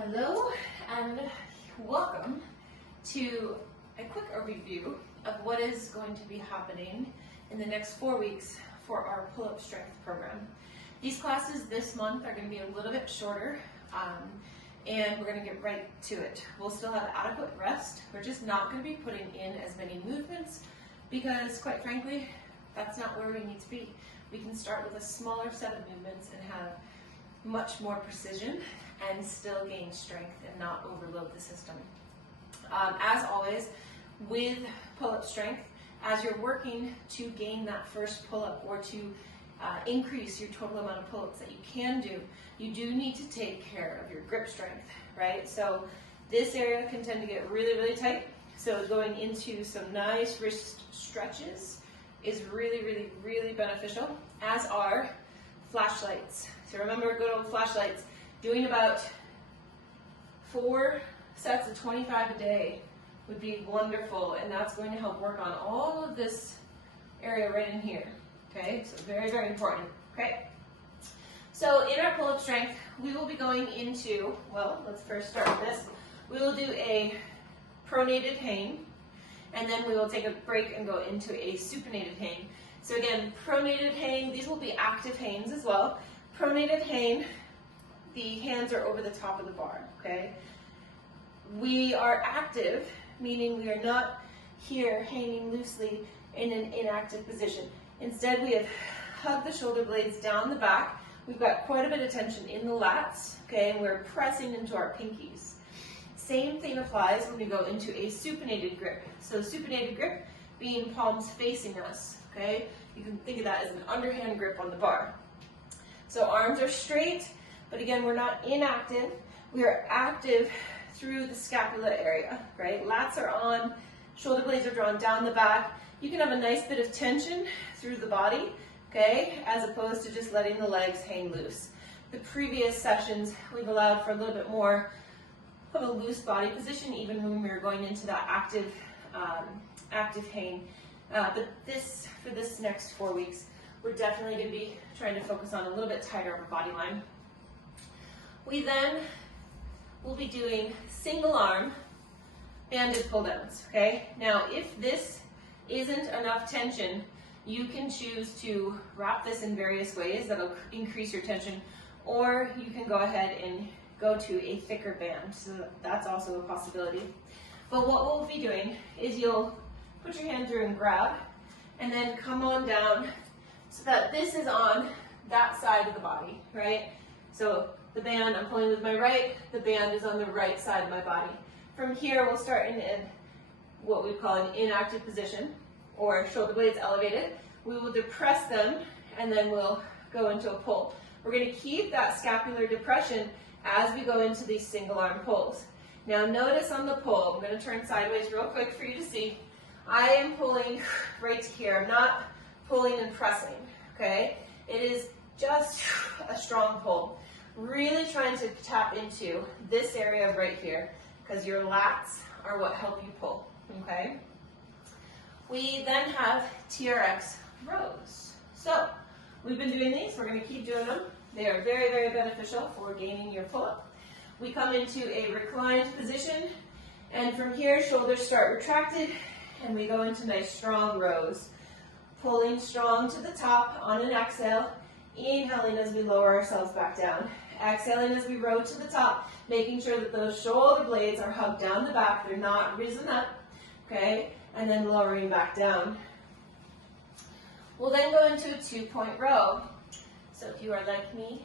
Hello and welcome to a quick overview of what is going to be happening in the next 4 weeks for our pull-up strength program. These classes this month are going to be a little bit shorter and we're going to get right to it. We'll still have adequate rest. We're just not going to be putting in as many movements because, quite frankly, that's not where we need to be. We can start with a smaller set of movements and have much more precision and still gain strength and not overload the system. As always, with pull-up strength, as you're working to gain that first pull-up or to increase your total amount of pull-ups that you can do, you do need to take care of your grip strength, right? So this area can tend to get really, really tight. So going into some nice wrist stretches is really, really, really beneficial, as are flashlights. So remember, good old flashlights. Doing about 4 sets of 25 a day would be wonderful, and that's going to help work on all of this area right in here. Okay, so very, very important. Okay, so in our pull-up strength, we will be going into, well, let's first start with this. We will do a pronated hang, and then we will take a break and go into a supinated hang. So again, pronated hang, these will be active hangs as well. Pronated hang, the hands are over the top of the bar, okay? We are active, meaning we are not here hanging loosely in an inactive position. Instead, we have hugged the shoulder blades down the back. We've got quite a bit of tension in the lats, okay? And we're pressing into our pinkies. Same thing applies when we go into a supinated grip. So supinated grip being palms facing us, okay? You can think of that as an underhand grip on the bar. So arms are straight, but again, we're not inactive. We are active through the scapula area, right? Lats are on, shoulder blades are drawn down the back. You can have a nice bit of tension through the body, okay, as opposed to just letting the legs hang loose. The previous sessions, we've allowed for a little bit more of a loose body position, even when we were going into that active hang. But for this next 4 weeks, we're definitely going to be trying to focus on a little bit tighter of a body line. We then will be doing single arm banded pull downs, okay? Now, if this isn't enough tension, you can choose to wrap this in various ways that'll increase your tension, or you can go ahead and go to a thicker band, so that's also a possibility. But what we'll be doing is you'll put your hand through and grab, and then come on down so that this is on that side of the body, right? So the band, I'm pulling with my right, the band is on the right side of my body. From here, we'll start in what we call an inactive position, or shoulder blades elevated. We will depress them, and then we'll go into a pull. We're going to keep that scapular depression as we go into these single arm pulls. Now notice on the pull, I'm going to turn sideways real quick for you to see. I am pulling right to here. I'm not pulling and pressing, okay? It is just a strong pull. Really trying to tap into this area right here, because your lats are what help you pull, okay? We then have TRX rows. So we've been doing these, we're going to keep doing them. They are very, very beneficial for gaining your pull-up. We come into a reclined position, and from here, shoulders start retracted, and we go into nice strong rows. Pulling strong to the top on an exhale, inhaling as we lower ourselves back down. Exhaling as we row to the top, making sure that those shoulder blades are hugged down the back, they're not risen up, okay? And then lowering back down. We'll then go into a 2-point row. So if you are like me,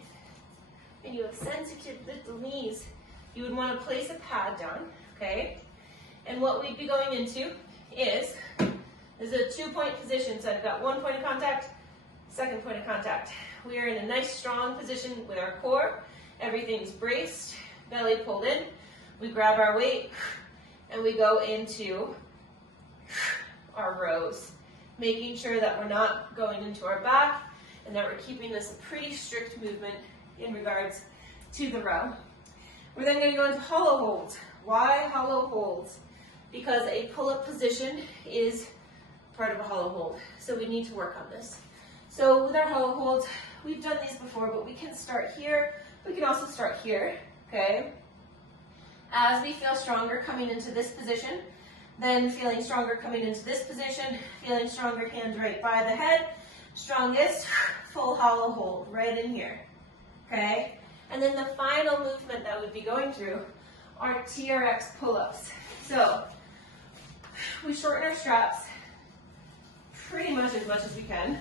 and you have sensitive little knees, you would want to place a pad down, okay? And what we'd be going into is a 2-point position. So I've got 1 point of contact, 2nd point of contact. We are in a nice strong position with our core. Everything's braced, belly pulled in. We grab our weight and we go into our rows, making sure that we're not going into our back and that we're keeping this a pretty strict movement in regards to the row. We're then going to go into hollow holds. Why hollow holds? Because a pull-up position is part of a hollow hold. So we need to work on this. So with our hollow holds, we've done these before, but we can start here. We can also start here, okay? As we feel stronger coming into this position, then feeling stronger coming into this position, feeling stronger, hands right by the head, strongest, full hollow hold right in here, okay? And then the final movement that we'd be going through are TRX pull-ups. So we shorten our straps pretty much as we can,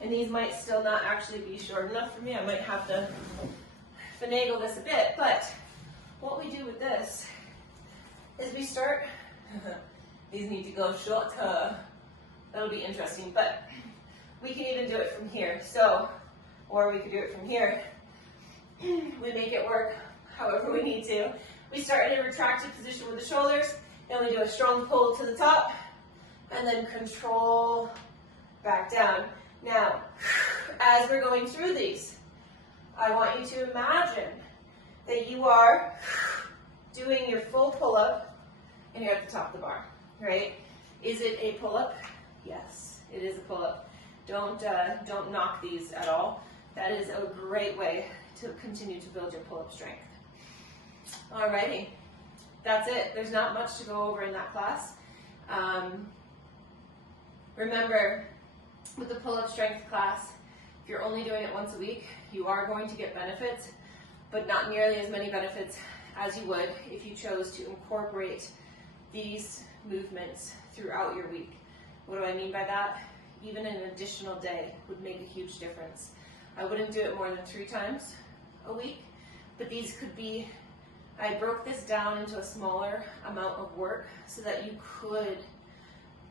and these might still not actually be short enough for me. I might have to finagle this a bit, but what we do with this is we start, these need to go shorter. That'll be interesting, but we can even do it from here. So, or we could do it from here. We make it work however we need to. We start in a retracted position with the shoulders, then we do a strong pull to the top, and then control back down. Now, as we're going through these, I want you to imagine that you are doing your full pull-up and you're at the top of the bar, right? Is it a pull-up? Yes, it is a pull-up. Don't knock these at all. That is a great way to continue to build your pull-up strength. Alrighty, that's it. There's not much to go over in that class. Remember, with the pull-up strength class, if you're only doing it once a week, you are going to get benefits, but not nearly as many benefits as you would if you chose to incorporate these movements throughout your week. What do I mean by that? Even an additional day would make a huge difference. I wouldn't do it more than 3 times a week, but these could be, I broke this down into a smaller amount of work so that you could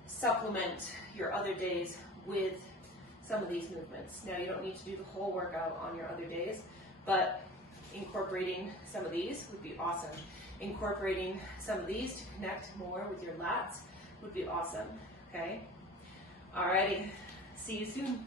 supplement your other days with some of these movements. Now, you don't need to do the whole workout on your other days, but incorporating some of these would be awesome. Incorporating some of these to connect more with your lats would be awesome, okay? Alrighty, see you soon.